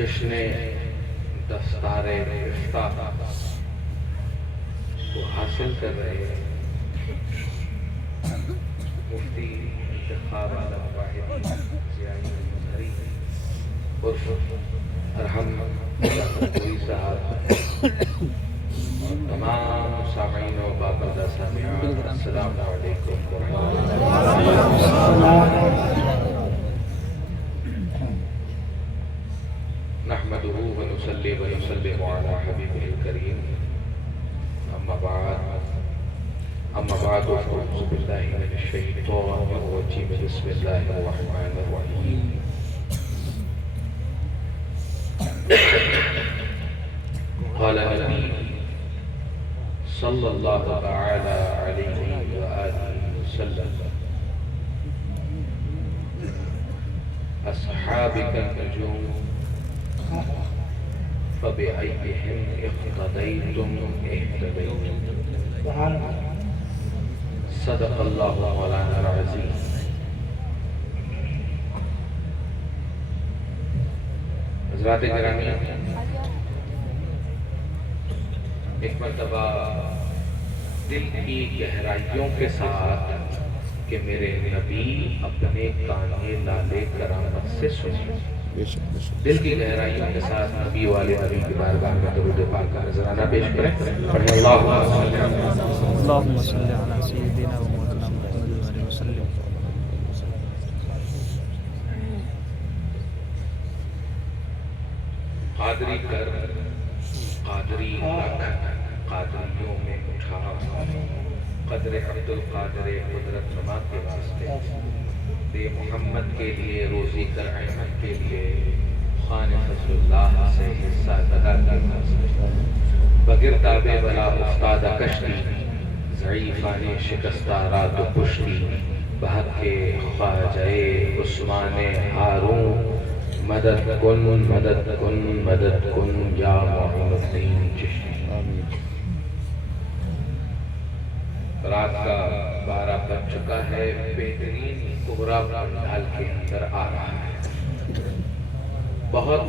جشن دستار افتاح کو حاصل کر رہے ہیں مفتی انتخاب عالم واحد ضیاء مظہری عرف ارحم کوئی صاحب اور تمام سامعین و باپردہ سامعین السلام علیکم ورحمۃ اللہ نحمده ونصلي ونسلم على حبيبه الكريم أما بعد فأعوذ بالله من الشيطان الرجيم بسم الله الرحمن الرحيم قال النبي صلى الله تعالى عليه وآله وسلم أصحابك النجوم فبأيهم اقتديتم اهتديتم صدق الله مولانا العظيم حضرات گرامی، ایک مرتبہ دل کی گہرائیوں کے ساتھ کہ میرے نبی اپنے کانے لالے کرامت سے سنیں، دل کی گہرائیوں کے ساتھ نبی والے نبی کی بارگاہ میں درود پاک کا نذرانہ پیش کریں۔ پڑھیں اللہم صلی علی سیدنا و مولانا محمد علیہ وسلم۔ قادری کر قادری رکھ قادریوں میں اٹھا قدر عبد القادر قدرت نما کے واسطے دے محمد کے لیے روزی کر احمد کے لیے خان فضل اللہ سے حصہ دگا کے واسطے بغیر تابے بلا افتادہ کشتی ضعیفان شکستہ رات و پشتی بہت کے خواجہ عثمان ہارون مدد کن مدد کن مدد کن یا معین الدین چشتی۔ رات کا 12 بج چکا ہے، بہترین کوہرا پنڈال کے اندر آ رہا ہے۔ بہت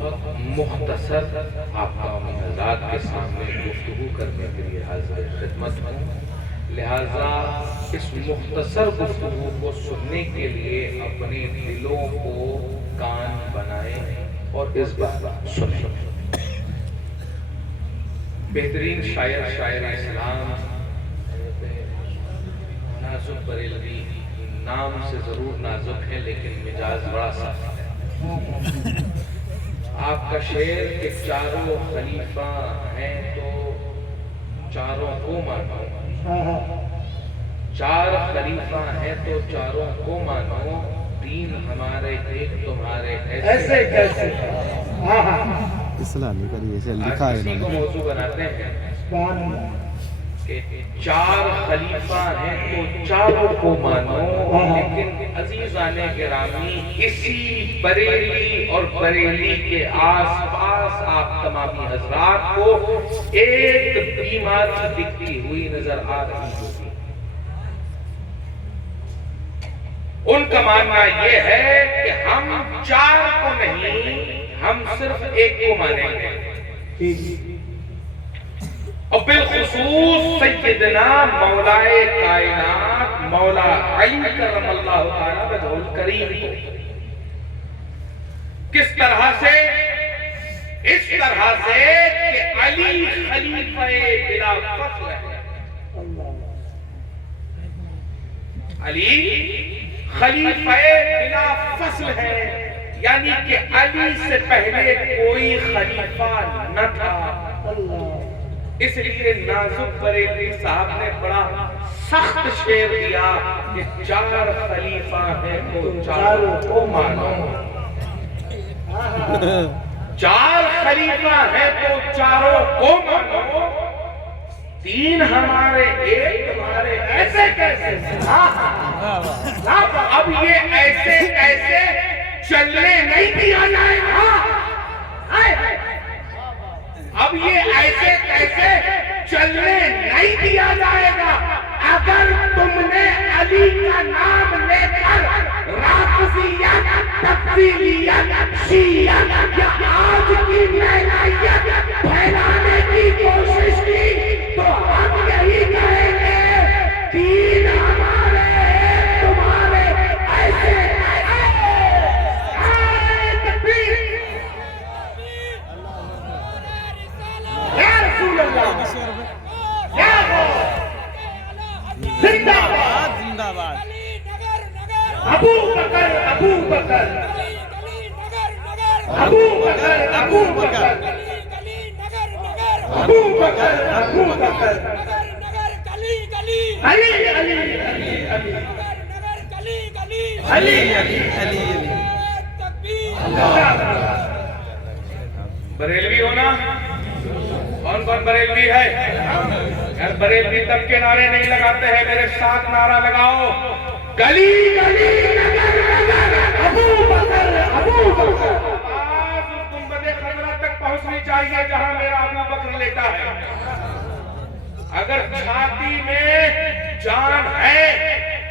مختصر آپ کا حضرات کے سامنے گفتگو کرنے کے لیے حاضر خدمت ہوں، لہذا اس مختصر گفتگو کو سننے کے لیے اپنے دلوں کو کان بنائیں اور اس بات سنیں۔ بہترین شاعر اسلام نازک بریلوی نام سے ضرور نازک ہے لیکن مزاج بڑا سخت ہے۔ آپ کا شعر کہ چاروں خلیفہ ہیں تو چاروں کو مانو، چار خلیفہ ہیں تو چاروں کو مانو، تین ہمارے ایک تمہارے ایسے کیسے۔ اسلامی کریے سے لکھا ہے اسی کو موضوع بناتے ہیں کہ چار خلیفہ ہیں تو چاروں کو مانو، لیکن عزیزان گرامی اسی بریلی اور بریلی کے آس پاس آپ تمامی حضرات کو ایک بیماری دکھتی ہوئی نظر آ رہی ہوگی۔ ان کا ماننا یہ ہے کہ ہم چار کو نہیں، ہم صرف ایک کو مانیں گے، اور بالخصوص سیدنا مولائے کائنات مولا علی کرم اللہ تعالیٰ وجہہ الکریم کو۔ کس طرح سے؟ اس طرح سے کہ علی خلیفہ بلا فصل ہے، علی خلیفہ بلا فصل ہے، یعنی کہ علی سے پہلے کوئی خلیفہ نہ تھا۔ اس لیے نازک بریلوی صاحب نے بڑا سخت شعر دیا کہ چار خلیفہ ہیں تو چاروں کو مانو، چار خلیفہ ہیں تو چاروں کو مانو، تین ہمارے ایک تمہارے ایسے کیسے۔ اب یہ ایسے کیسے چلنے نہیں دیا جائے گا، اب یہ ایسے کیسے چلنے نہیں دیا جائے گا۔ اگر تم نے علی کا نام لے کر رافضیت، تفضیلیت، شیعیت یا آج نعیت پھیلانے کی کوشش کی تو ہم یہی کہیں گے دین ہمارے تمہارے ایسے یا رسول اللہ یا زندہ باد زندہ باد ابو بکر ابو بکر ابو بکر ابو بکر ابو بکر ابو بکر علی علی علی علی علی علی بریلوی ہونا کون کون بریلوی ہے؟ اگر بریلوی تب کے نعرے نہیں لگاتے ہیں میرے ساتھ نعرہ لگاؤ گلی گلی نگر نگر ابو بکر ابو بکر آواز اس گنبد خضرا تک پہنچنی چاہیے جہاں میرا ابو بکر لیٹا ہے اگر چھاتی میں جان ہے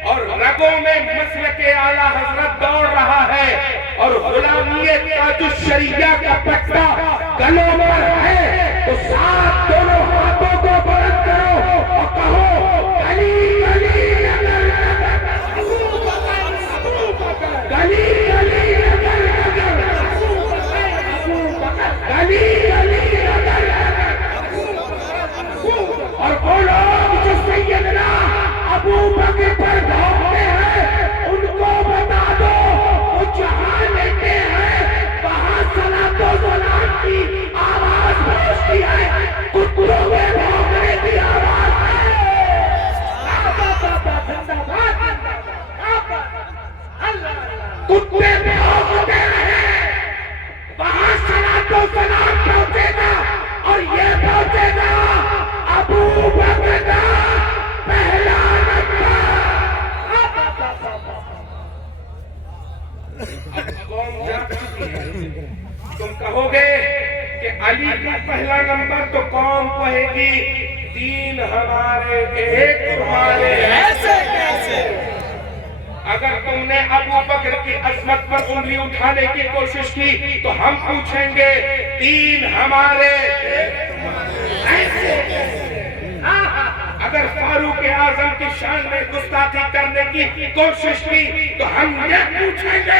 اور رگوں میں مسلک اعلیٰ حضرت دوڑ رہا ہے اور غلامیت کا جو شریعہ کا پٹا گلوں پر ہے تو ساتھ دونوں ہاتھوں کو بلند کرو اور کہو گلی گلی نگر نگر گلی گلی نگر نگر گلی گلی نگر نگر اور وہ لوگ جو سیدنا ابو بکر پر بھونکتے ہیں ان کو بتا دو وہ جہاں لیتے ہیں وہاں صلاۃ و سلام کی آواز پہنچتی ہے کتوں میں بھونکنے کی آواز ہے کتے بھونکتے ہیں وہاں صلاۃ و سلام پہنچے گا اور یہ پہنچے گا ابو بکر کا پہلا تم کہو گے کہ علی کا پہلا نمبر تو قوم کہے گی دین ہمارے ایک تمہارے ایسے کیسے اگر تم نے ابو بکر کی عظمت پر انگلی اٹھانے کی کوشش کی تو ہم پوچھیں گے دین ہمارے ایسے کیسے اگر فاروق اعظم کی شان میں گستاخی کرنے کی کوشش کی تو ہم یہ پوچھیں گے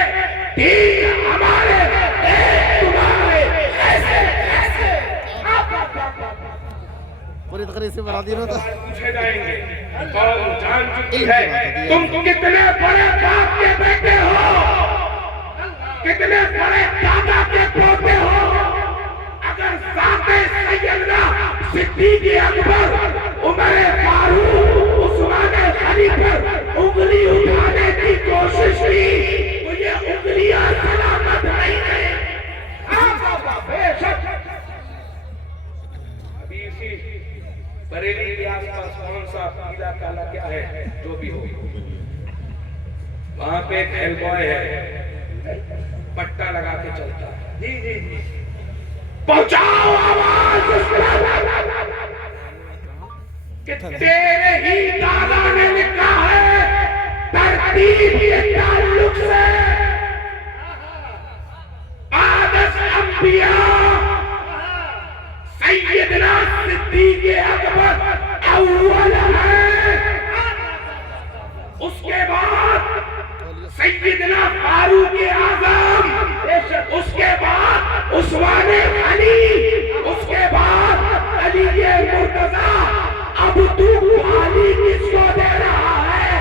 دین ہمارے تمہارے ایسے ایسے پوری تقریر سے بنا دی رہا تھا پوچھے جائیں گے قوم جان چکی ہے تم کتنے بڑے باپ کے بیٹے ہو کتنے بڑے دادا کے پوتے ہو اگر ذات سیدنا صدیق اکبر عمر فاروق عثمان غنی پر انگلی اٹھانے کی کوشش کی تو یہ انگلیاں سلامت نہیں ہیں بے شک ابھی اسی بریلی کے آس پاس کون سا علاقہ کیا ہے جو بھی ہو وہاں پہ ایک ہیل بوائے ہے پٹا لگا کے چلتا ہے جی جی جی پہنچاؤ آواز کہ تیرے ہی دادا نے لکھا ہے ترتیب کے تعلق سے آدس انبیاء سیدنا صدیق اکبر اول ہے اس کے بعد سیدنا فاروق اعظم اس کے بعد عثمان غنی اس کے بعد علی مرتضی اب تو علی کس کو دے رہا ہے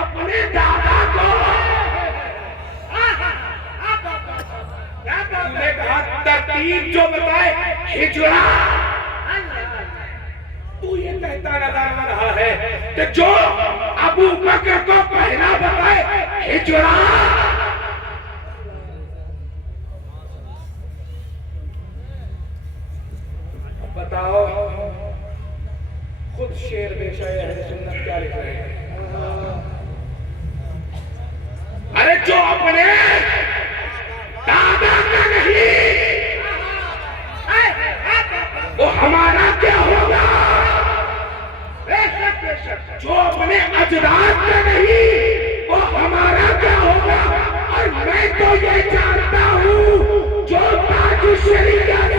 اپنے دادا کو نے کہا ترتیب جو بتائے ہجرہ تو یہ کہتا نظر آ رہا ہے کہ جو ابو بکر کو پہلا بتائے ہجرہ بتاؤ خود شیر بے شاعر اہل سنت کیا لکھ رہے ہیں ارے جو اپنے دادا کا نہیں وہ ہمارا کیا ہوگا جو اپنے اجداد کا نہیں وہ ہمارا کیا ہوگا اور میں تو یہ جانتا ہوں جو تاج الشریعہ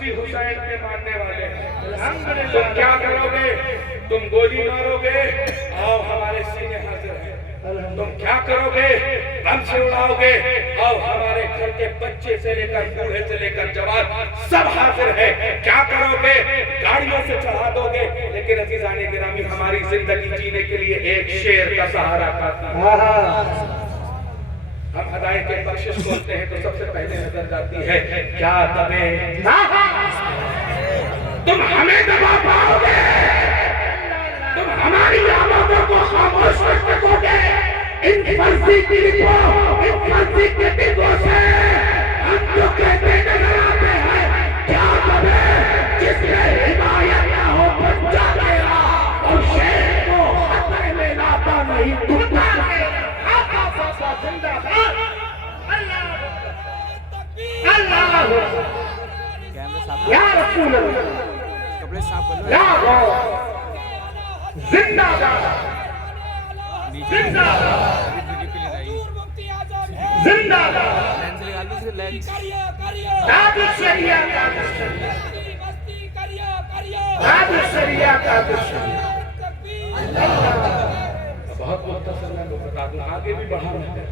اسی حسین کے ماننے والے ہیں. تم کیا کرو گے؟ تم گولی مارو گے؟ آؤ ہمارے سینے حاضر ہیں. تم کیا کرو گے؟ بم سے اڑاؤ گے؟ آؤ ہمارے گھر کے بچے سے لے کر بوڑھے سے لے کر جوان سب حاضر ہے. کیا کرو گے؟ گاڑیوں سے چڑھا دو گے. لیکن عزیزان گرامی ہماری زندگی جینے کے لیے ایک شیر کا سہارا کافی ہے. ہم ہدایت کے بخشش کھولتے ہیں تو سب سے پہلے نظر جاتی ہے کیا دبے تم ہمیں دبا پاؤ گے. تم ہماری آوازوں کو خاموش کر سکو گے. ان فرضی کلپوں ان فرضی کلپوں سے ہم جو کہتے نظر آتے ہیں کیا دبے جس نے حمایت نہ ہو پنجا گیا اور شیر کو خطرے میں لاتا نہیں ٹوٹا گیا. زندہ باد. اللہ یا رسول اللہ کپڑے صاف کر لو. یا غوث. زندہ باد. زندہ باد. زندہ باد. لینس لگا لو سے لینس. داد الشریعہ کا دشمن. داد الشریعہ کا دشمن. بہت مختصر میں بتا دوں آگے بھی بڑھانا ہے.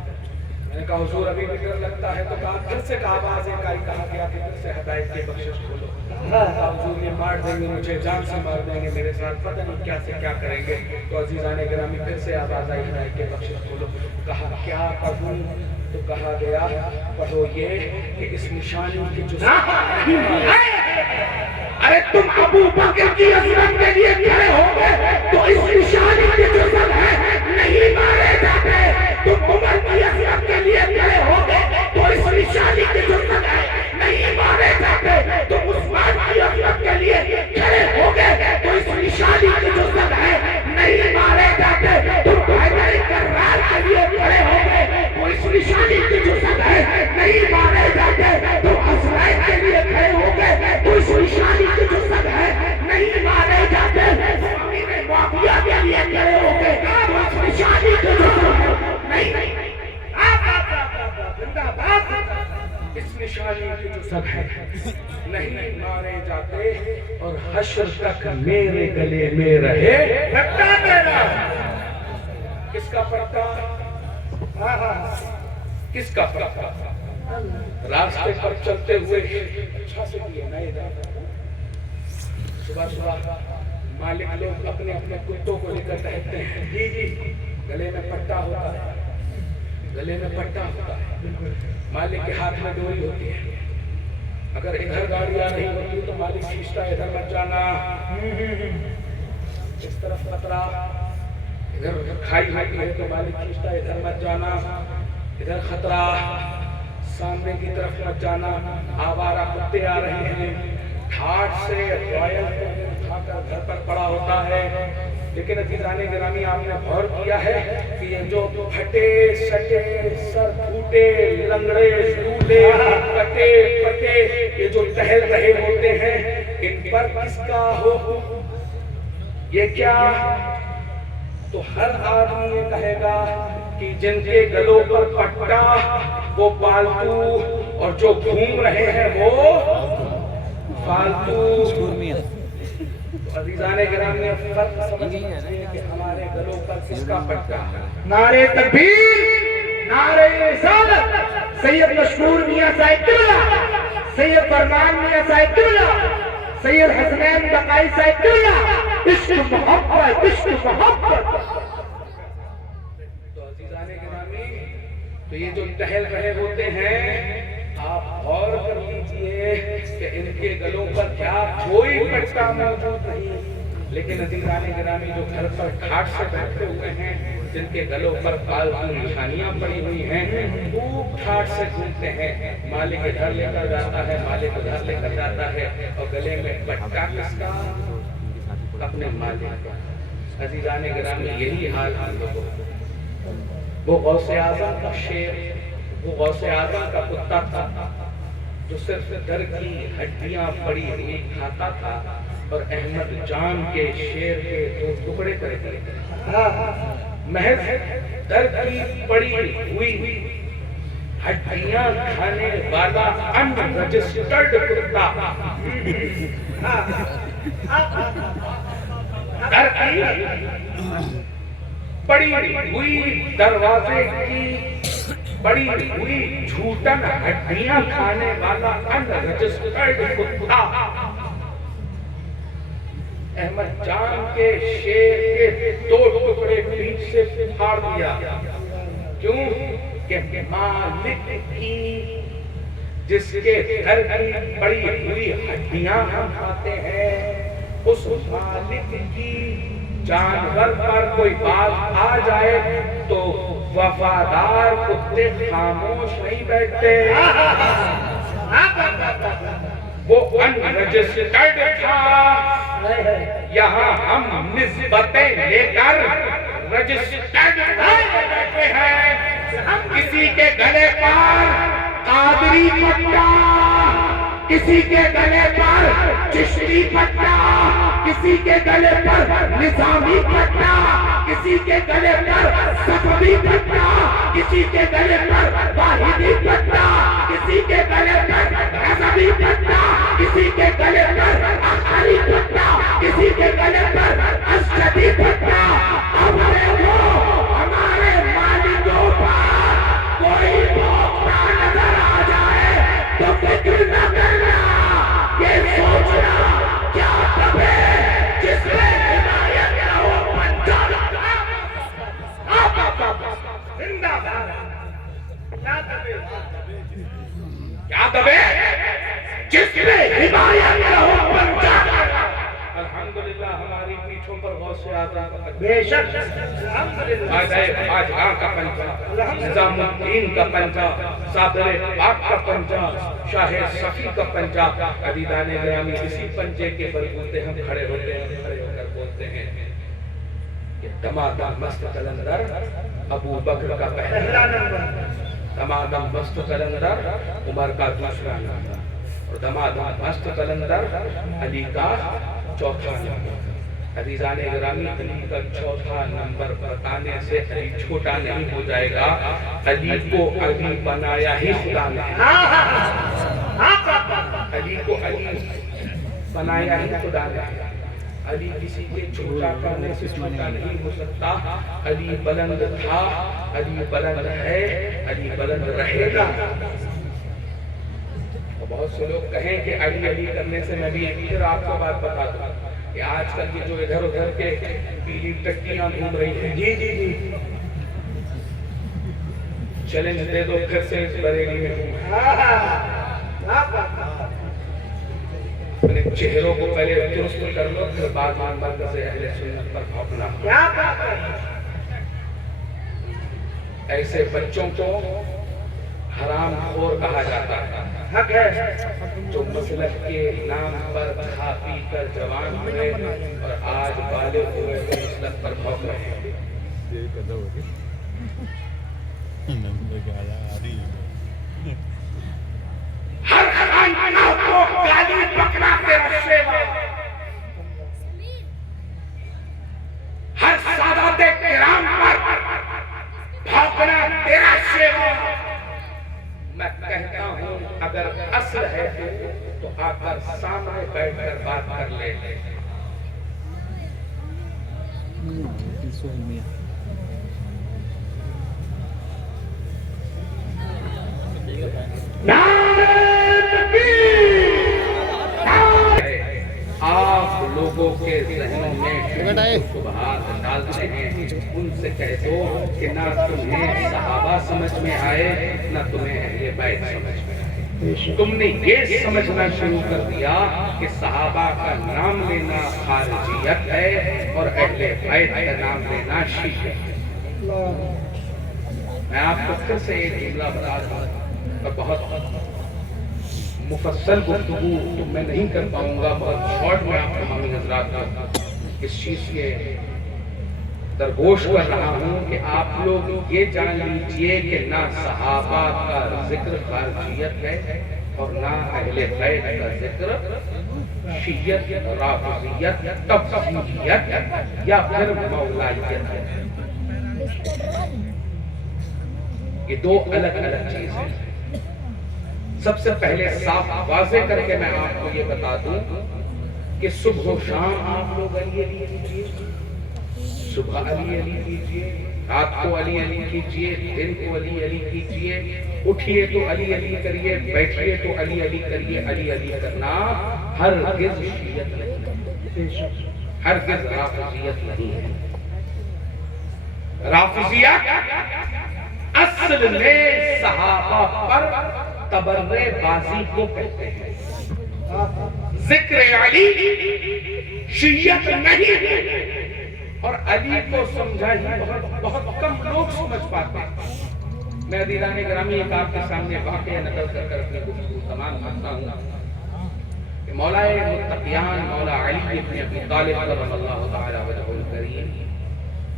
میں نے کہا حضور ابھی بھی ڈر لگتا ہے تو کہا پھر سے کہا آواز ایک آئی کہا گیا کہ پھر سے ہدایت کی بخشش کھولو. کہا حضور یہ مار دیں گے مجھے جان سے مار دیں گے میرے ساتھ پتہ نہیں کیا سے کیا کریں گے. تو عزیزان گرامی پھر سے آواز آئی ہدایت کی بخشش کھولو. کہا کیا پڑھوں تو کہا گیا پڑھو یہ کہ اس نشانی کی جو ارے تم ابو بکر کی عظمت کے لیے کھڑے ہو گے تو اس نشانی کی جو سب ہے نہیں مارے جاتے. تم عمر کی عظمت کے لیے کھڑے ہو گے تو اس نشانی کی جو سب ہے نہیں مارے جاتے. تم عثمان کی عظمت کے لیے کھڑے ہو گے تو اس نشانی کی جو سب ہے نہیں مارے جاتے. تم حیدر کرار کے لیے کھڑے ہو گے تو اس نشانی کی جو سب ہے نہیں مارے جاتے. تم حسنین کے لیے کھڑے ہو گے تو اس نشانی کی جو سب ہے نہیں مارے جاتے. امیر معاویہ کے لیے کھڑے ہو گے تو اس نشانی کی جو سب ہے نہیں اس نشانی کی جو سب ہے نہیں مارے جاتے. اور حشر تک میرے گلے میں رہے پٹا تیرا. کس کا پٹا؟ کس کا پٹا؟ راستے پر چلتے ہوئے اچھا سے کیا نئے جاتا صبح صبح مالک لوگ اپنے اپنے کتوں کو لے کر ٹہلتے ہیں. جی جی گلے میں پٹا ہوتا ہے. گلے میں پٹا ہوتا ہے. مالک کے ہاتھ میں ڈوری ہوتی ہے. اگر ادھر گاڑی آ رہی ہوتی ہے تو مالک کھینچتا ہے ادھر مت جانا. اس طرف خطرہ. ادھر کھائی ہوتی ہے تو مالک کھینچتا ہے ادھر مت جانا. ادھر خطرہ. سامنے کی طرف مت جانا. آوارہ کتے آ رہے ہیں. گھاٹ سے رائل اٹھا کر گھر پر پڑا ہوتا ہے. لیکن عزیزان گرامی آپ نے غور کیا ہے کہ یہ جو پھٹے سٹے سر پھوٹے لنگڑے لولے کٹے پٹے یہ جو ٹہل رہے ہوتے ہیں ان پر کس کا ہو یہ کیا؟ تو ہر آدمی یہ کہے گا کہ جن کے گلوں پر پٹا وہ پالتو اور جو گھوم رہے ہیں وہ فالتو. عزیزان گرامی نے فرق سمجھنا چاہیے کہ ہمارے گلوں پر کس کا پٹا ہے. نعرے تکبیر، نعرے رسالت. سید مشکور میاں صاحب قبلہ، سید فرمان میاں صاحب قبلہ، سید حسنین بقائی صاحب قبلہ. عشق محبت، عشق محبت. تو عزیزان گرامی تو یہ جو ٹہل رہے ہوتے ہیں آپ غور کر لیجئے کہ ان کے گلوں پر کیا کوئی پٹا موجود نہیں. لیکن عزیزان گرامی جو گھر پر کھاٹ سے بیٹھے ہوئے ہیں جن کے گلوں پر فالتو نشانیاں پڑی ہوئی ہیں خوب کھاٹ سے گھومتے ہیں. مالک ادھر لے کر جاتا ہے، مالک ادھر لے کر جاتا ہے اور گلے میں پٹا کس کا؟ اپنے مالک کا. عزیزان گرامی یہی حال ہم لوگوں کا. وہ غوث اعظم کا شیر، وہ غوث اعظم کا کتا تھا جو صرف در کی ہڈیاں پڑی ہوئی کھاتا تھا اور احمد جان کے شیر کے 2 ٹکڑے کر دیے تھے. محض در کی پڑی ہوئی ہڈیاں کھانے والا ان رجسٹرڈ کتا گھر کی بڑی ہوئی دروازے کی بڑی ہوئی جھوٹن ہڈیاں کھانے والا ان رجسٹرڈ کتا احمد جان کے شیر کے 2 ٹکڑے پیچھ سے پھاڑ دیا. کیوں کہ مالک کی جس کے گھر کی بڑی ہوئی ہڈیاں ہم کھاتے ہیں اس مالک کی جانور پر کوئی بات آ جائے تو وفادار کتے خاموش نہیں بیٹھتے. وہ انرجسٹرڈ تھا. یہاں ہم نسبتیں لے کر رجسٹرڈ بیٹھے ہیں. کسی کے گلے پر قادری پٹا, کسی کے گلے پر چشتی پٹا, کسی کے گلے پر نظامی پٹا, کسی کے گلے پر صفوی پٹا, کسی کے گلے پر واحدی پٹا, کسی کے گلے پر غزبی پٹا, کسی کے گلے پر اخری پٹا, کسی کے گلے پر اشدی پٹا. اب دیکھو ہمارے مالکوں پر کوئی بھوکتا نظر آ جائے تو فکر نہ کرنا, یہ سوچنا کیا دبے جس میں ہدایت کا وہ پنجہ لگا. زندہ باد. کیا دبے جس میں ہدایت کا وہ پنجہ لگا. الحمدللہ ہماری پیٹھوں پر غوث اعظم کا بے شک آج کا پنجہ, نظام الدین کا پنجہ, صادر پاک کا پنجہ, شاہ صفی کا پنجہ. عزیزان گرامی اسی پنجے کے بلبوتے ہم کھڑے ہوتے ہیں, کھڑے ہو کر بولتے ہیں کہ دمادم مست قلندر ابو بکر کا پہلا نمبر, دمادم مست قلندر عمر کا دوسرا نمبر, اور دمادم مست قلندر علی کا چوتھا نمبر. عزیزان گرامی علی کا چوتھا نمبر بتانے سے علی چھوٹا نہیں ہو جائے گا. علی کو علی بنایا ہی خدا نے, علی کو علی بنایا ہی خدا نے. علی کسی کے چھوٹا کرنے سے چھوٹا نہیں ہو سکتا. علی بلند تھا, علی بلند ہے, علی بلند رہے گا. بہت سے لوگ کہیں کہ علی علی کرنے سے میں بھی پھر آپ کو بات بتا دوں کہ آج کل یہ جو ادھر ادھر کے پیلی ٹکیاں گھوم رہی ہیں, جی جی جی چیلنج دے دو پھر سے اس بریلی میں اپنے چہروں کو پہلے درست کر لو, پھر بعد میں مرکز اہل سنت پر بھونکنا. ایسے بچوں کو حرام خور کہا جاتا ہے, حق ہے, جو مسلک کے نام پر کھا پی کر جوان ہوئے اور آج بالغ ہوئے تو مسلک پر بھوک رہے ہیں. ہر خانقاہ کو گالی پکڑا تیرا سیوا, ہر سادات کرام پر بھوکنا تیرا سیوا. میں کہتا ہوں اگر اصل ہے تو آ کر سامنے بیٹھ کر بات کر لے. آپ لوگوں کے ذہنوں میں شبہات ڈالتے ہیں, ان سے کہہ دو کہ نہ تمہیں صحابہ سمجھ میں آئے نہ تمہیں اہل بیت سمجھ میں آئے. تم نے یہ سمجھنا شروع کر دیا کہ صحابہ کا نام لینا خارجیت ہے اور اہل بیت کا نام لینا شیعیت ہے. میں آپ کو پھر سے ایک جملہ بتا دوں, اور بہت مفصل گفتگو میں نہیں کر پاؤں گا, بہت شارٹ میں آپ تمامی حضرات کو اس چیز کے درگوش کر رہا ہوں کہ آپ لوگ یہ جان لیجئے کہ نہ صحابہ کا ذکر خارجیت ہے اور نہ اہل بیت کا ذکر شیعیت, رافضیت, تفضیلیت یا پھر مولائیت ہے. یہ دو الگ الگ چیز ہیں. سب سے پہلے صاف واضح کر کے میں آپ کو یہ بتا دوں کہ صبح و شام آپ لوگ علی علی کیجئے، صبح علی علی کیجئے، رات کو علی علی کیجئے، دن کو علی علی کیجئے، اٹھئے تو علی علی کریے، بیٹھئے تو علی علی کریے. علی علی کرنا ہرگز شیعت نہیں، ہرگز رافضیت نہیں ہے. رافضیت اصل میں صحابہ پر تبرع بازی کو کہتے ہیں. ذکر علی شیعت نہیں ہے. اور علی کو سمجھا ہی بہت کم لوگ سمجھ پاتے ہیں. میں عزیزان گرامی ایک آپ کے سامنے واقعہ نقل کر اپنے گفتگو تمام کرتا ہوں کہ مولا متقیان مولا علی ابن ابی طالب رضی اللہ تعالی وجہ الکریم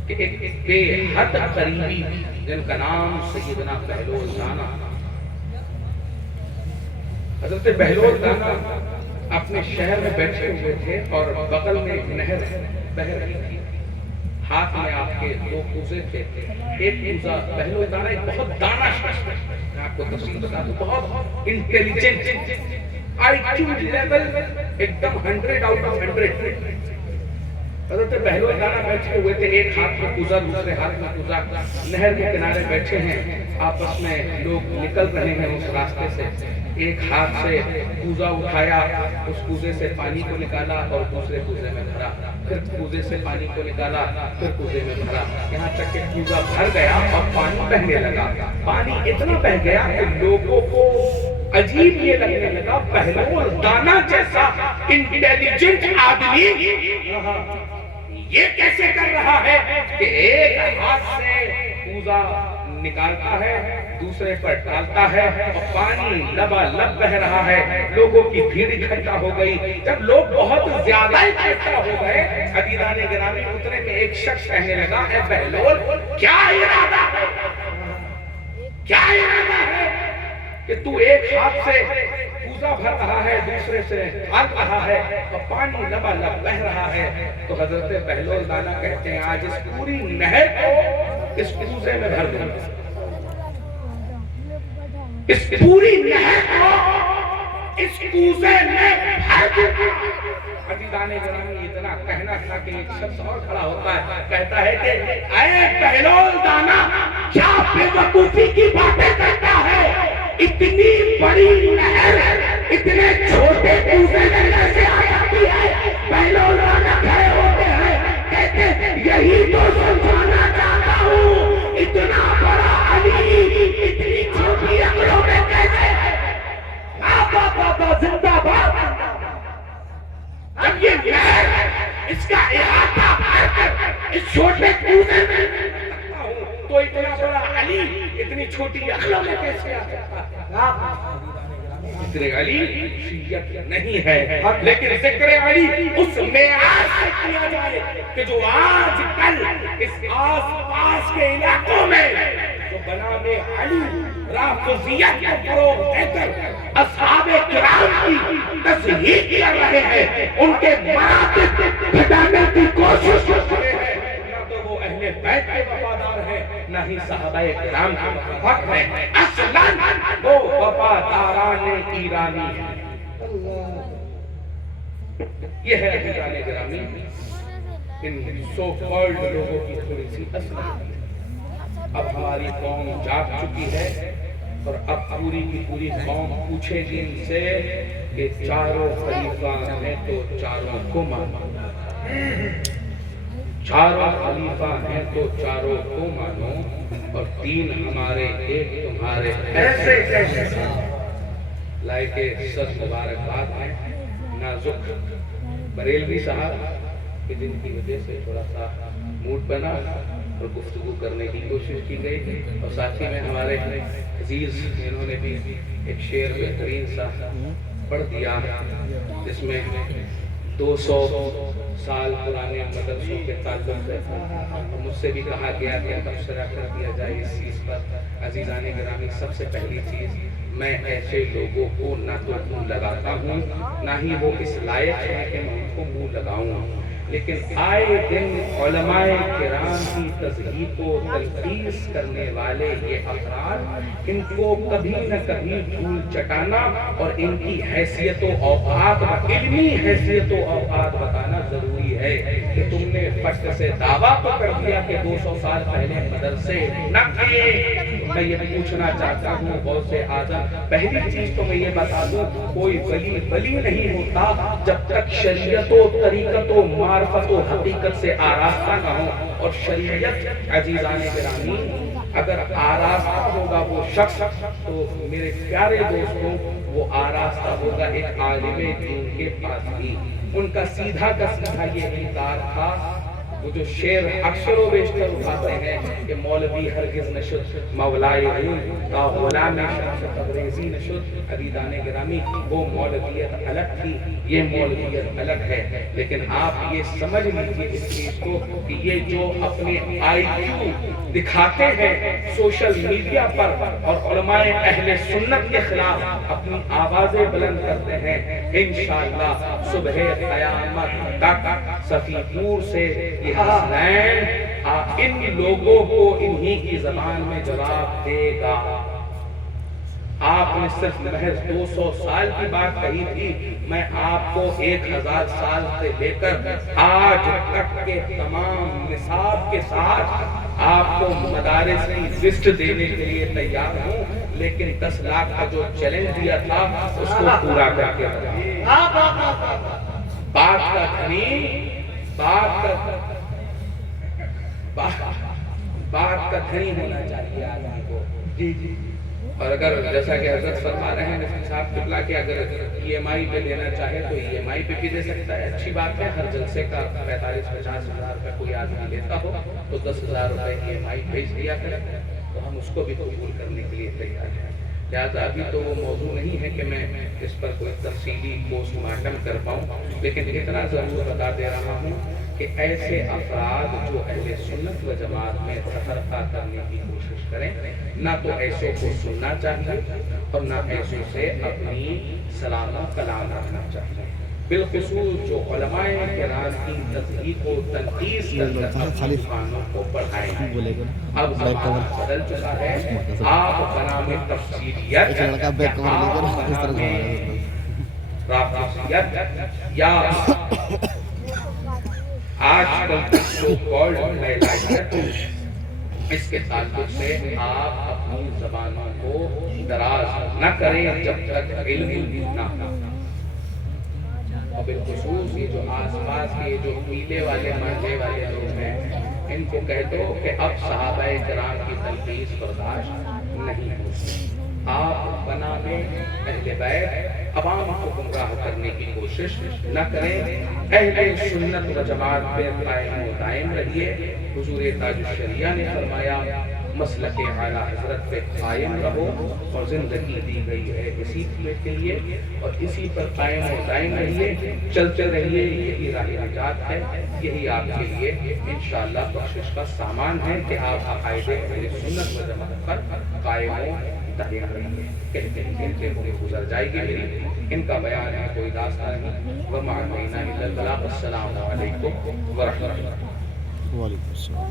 کہ ایک بے حد قریبی جن کا نام سیدنا بہلول دانا. حضرت بہلول دانا اپنے شہر میں بیٹھے ہوئے تھے اور بغل میں ایک نہر بہہ رہی تھی. ہاتھ میں آپ کے دو کوزے تھے. ایک کوزہ بہلول دانا ایک بہت دانا شخص ہے. میں آپ کو تفصیل بتا دوں، بہت انٹیلیجنٹ، آئی کیو لیول ایک دم 100 آؤٹ آف 100. حضرت بہلول دانا بیٹھے ہوئے تھے، ایک ہاتھ میں کوزہ دوسرے ہاتھ میں کوزہ. نہر کے کنارے بیٹھے ہیں، آپس میں لوگ نکل رہے ہیں اس راستے سے. ایک ہاتھ سے کوزہ اٹھایا، اس کوزے سے پانی کو نکالا اور دوسرے کوزے میں بھرا، پھر کوزے سے پانی کو نکالا، پھر کوزے میں بھرا، یہاں تک کہ کوزہ بھر گیا اور پانی بہنے لگا. پانی اتنا بہ گیا کہ لوگوں کو عجیب یہ لگنے لگا بہلول دانا جیسا انٹیلیجنٹ آدمی یہ کیسے کر رہا ہے کہ ایک ہاتھ سے کوزہ نکالتا ہے، دوسرے پر ڈالتا ہے اور پانی لبالب بہ رہا ہے. لوگوں کی بھیڑ اکٹھا ہو گئی. جب لوگ بہت زیادہ اکٹھا ہو گئے، عزیزان گرامی اتنے میں ایک شخص کہنے لگا، اے بہلول کیا ارادہ ہے، کیا ارادہ ہے کہ تو ایک ہاتھ سے کوزہ بھر رہا ہے، دوسرے سے ڈال رہا ہے اور پانی لبالب بہ رہا ہے. تو حضرت بہلول دانا کہتے ہیں آج اس پوری نہر کو اس کوزے میں بھر دوں، اس پوری نہر کو اس کوزے میں بھر دوں. عزیزان گرامی اتنا کہنا تھا کہ ایک شخص اور کھڑا ہوتا ہے، کہتا ہے کہ اے بہلول دانا کیا بے وقوفی کی باتیں کرتا ہے، اتنی بڑی نہر اتنے چھوٹے کوزے میں کیسے آ جاتی ہے. بہلول دانا کھڑے ہوتے ہیں، کہتے ہیں یہی تو سمجھانا چاہتا ہوں، اتنا بڑا علی اتنی چھوٹی عقلوں میں کیسے ہے. بابا زندہ باد. جب یہ نہر اس کا احاطہ اس چھوٹے کوزے میں کرتا ہوں تو اتنا بڑا علی اتنی چھوٹی عقلوں میں کیسے آ جاتا ہے. ذکر علی شیعت نہیں ہے، لیکن ذکر علی اس معیار سے کیا جائے کہ جو آج کل اس آس پاس کے علاقوں میں جو بنام علی رافضیت کو فروغ دے کر اصحاب کرام کی تصحیح کر رہے ہیں، ان کے مراتب گھٹانے کی کوشش کر رہے ہیں. نہ تو وہ اہل بیت کے وفادار ہیں، نہ ہی صحابہ کرام کے وفادار ہیں. اصلاً وہ وفاداران ایرانی ہیں. یہ ہے عزیزان گرامی ان سو کالڈ لوگوں کی تھوڑی سی اصل. اب ہماری قوم جاگ چکی ہے اور اب پوری کی پوری قوم پوچھے گی ان سے کہ چاروں خلیفہ ہیں تو چاروں کو مانو، چاروں خلیفہ ہیں تو چاروں کو مانو، اور تین ہمارے ایک تمہارے ایسے کیسے. لائے کے سر مبارکباد ہیں نازک بریلوی صاحب کہ جن کی وجہ سے تھوڑا سا موڈ بنا اور گفتگو کرنے کی کوشش کی گئی. اور ساتھی میں ہمارے عزیز انہوں نے بھی ایک شعر بہترین سا پڑھ دیا جس میں 200 سال پرانے مدرسوں کے تعلق ہے. مجھ سے بھی کہا گیا کہ تبصرہ کر دیا جائے اس چیز پر. عزیزان گرامی سب سے پہلی چیز، میں ایسے لوگوں کو نہ تو منہ لگاتا ہوں، نہ ہی وہ اس لائق ہے کہ میں ان کو منہ لگاؤں. لیکن آئے دن علماء کرام کی تضحیق و تلخیص کرنے والے یہ افراد، ان کو کبھی نہ کبھی دھول چٹانا اور ان کی حیثیت و اوقات و علمی حیثیت و اوقات بتانا ضروری ہے کہ تم نے فٹ سے دعویٰ تو کر دیا کہ 200 سال پہلے مدرسے نہ کیے۔ میں یہ پوچھنا چاہتا ہوں غوث اعظم، پہلی چیز تو میں یہ بتا دوں، کوئی ولی نہیں ہوتا جب تک شریعت و طریقت و معرفت و حقیقت سے آراستہ نہ ہو، اور شریعت عزیزان گرامی اگر آراستہ ہوگا وہ شخص تو میرے پیارے دوستوں وہ آراستہ ہوگا ایک عالم دین کے پاس ہی۔ ان کا سیدھا کا سیدھا یہ انکار تھا، وہ جو شعر اکثر و بیشتر اٹھاتے ہیں کہ مولوی ہرگز نشد مولائے علم تا غلام شمس تبریزی نشد، عزیزان گرامی وہ مولویت الگ تھی، یہ مولویت الگ ہے۔ لیکن آپ یہ سمجھ لیجیے اس چیز کو کہ یہ جو اپنے آئی کیو دکھاتے ہیں سوشل میڈیا پر اور علماء اہل سنت کے خلاف اپنی آوازیں بلند کرتے ہیں، انشاءاللہ صبح قیامت تک صفی پور سے یہ حسنین ان لوگوں کو انہی کی زبان میں جواب دے گا۔ آپ نے صرف محض 200 سال کی بات کہی تھی، میں آپ کو 1000 سال سے لے کر آج تک کے تمام نصاب کے ساتھ آپ کو مدارس کی لسٹ دینے کے لیے تیار ہوں، لیکن 10 لاکھ کا جو چیلنج دیا تھا اس کو پورا کر کے بات کا دھنی بات کا دھنی ہونا چاہیے آدمی کو۔ جی جی، اور اگر جیسا کہ حضرت فرما رہے ہیں مفتی صاحب قبلہ کہ اگر ای ایم آئی پہ دینا چاہے تو ای ایم آئی پہ بھی دے سکتا ہے، اچھی بات ہے۔ ہر جلسے کا 45-50 ہزار روپے کوئی آدمی لیتا ہو تو 10,000 روپے ای ایم آئی بھیج دیا کرے تو ہم اس کو بھی قبول کرنے کے لیے تیار ہیں۔ لہٰذا ابھی تو وہ موضوع نہیں ہے کہ میں اس پر کوئی تفصیلی پوسٹ مارٹم کر پاؤں، لیکن اتنا ضرور بتا دے رہا ہوں کہ ایسے افراد جو اہل سنت و جماعت میں تفرقہ کرنے کی کوشش کریں، نہ تو ایسوں کو سننا چاہیے اور نہ ایسوں سے اپنی سلام و کلام رکھنا چاہیے۔ بالخصوص جو علماء کرام کی تضحیق و تنقیص کر اپنی زبانوں کو بڑھائیں۔ اب زمانہ بدل چکا ہے، آپ بنام تفسیریت رافضیت یا آج کل سو کالڈ ملائیت، اس کے تعلق سے آپ اپنی زبانوں کو دراز نہ کریں جب تک علم نہ ہو۔ اور بالخصوص یہ جو آس پاس کے جو پیلے والے مانجے والے لوگ ہیں، ان کو کہہ دو کہ اب صحابہ کرام کی تلخیص برداشت نہیں ہوتی۔ آپ بنا میں اہل بیت عوام کو گمراہ کرنے کی کوشش نہ کریں، اہل سنت و جماعت پہ قائم و دائم رہیے۔ حضور تاج الشریعہ نے فرمایا مسلک اعلیٰ حضرت پہ قائم رہو، اور زندگی دی گئی ہے اسی کے لیے اور اسی پر قائم و دائم رہیے، چلتے رہیے، یہی راہ نجات ہے، یہی آپ کے لیے انشاءاللہ بخشش کا سامان ہے کہ آپ عقائد اہل سنت و جماعت پر قائم و دائم رہیے۔ کہتے ہوئے گزر جائے گی میری، ان کا بیان ہے کوئی داستان نہیں۔ وما علینا الا البلاغ۔ السلام علیکم ورحمۃ اللہ۔ وعلیکم السلام۔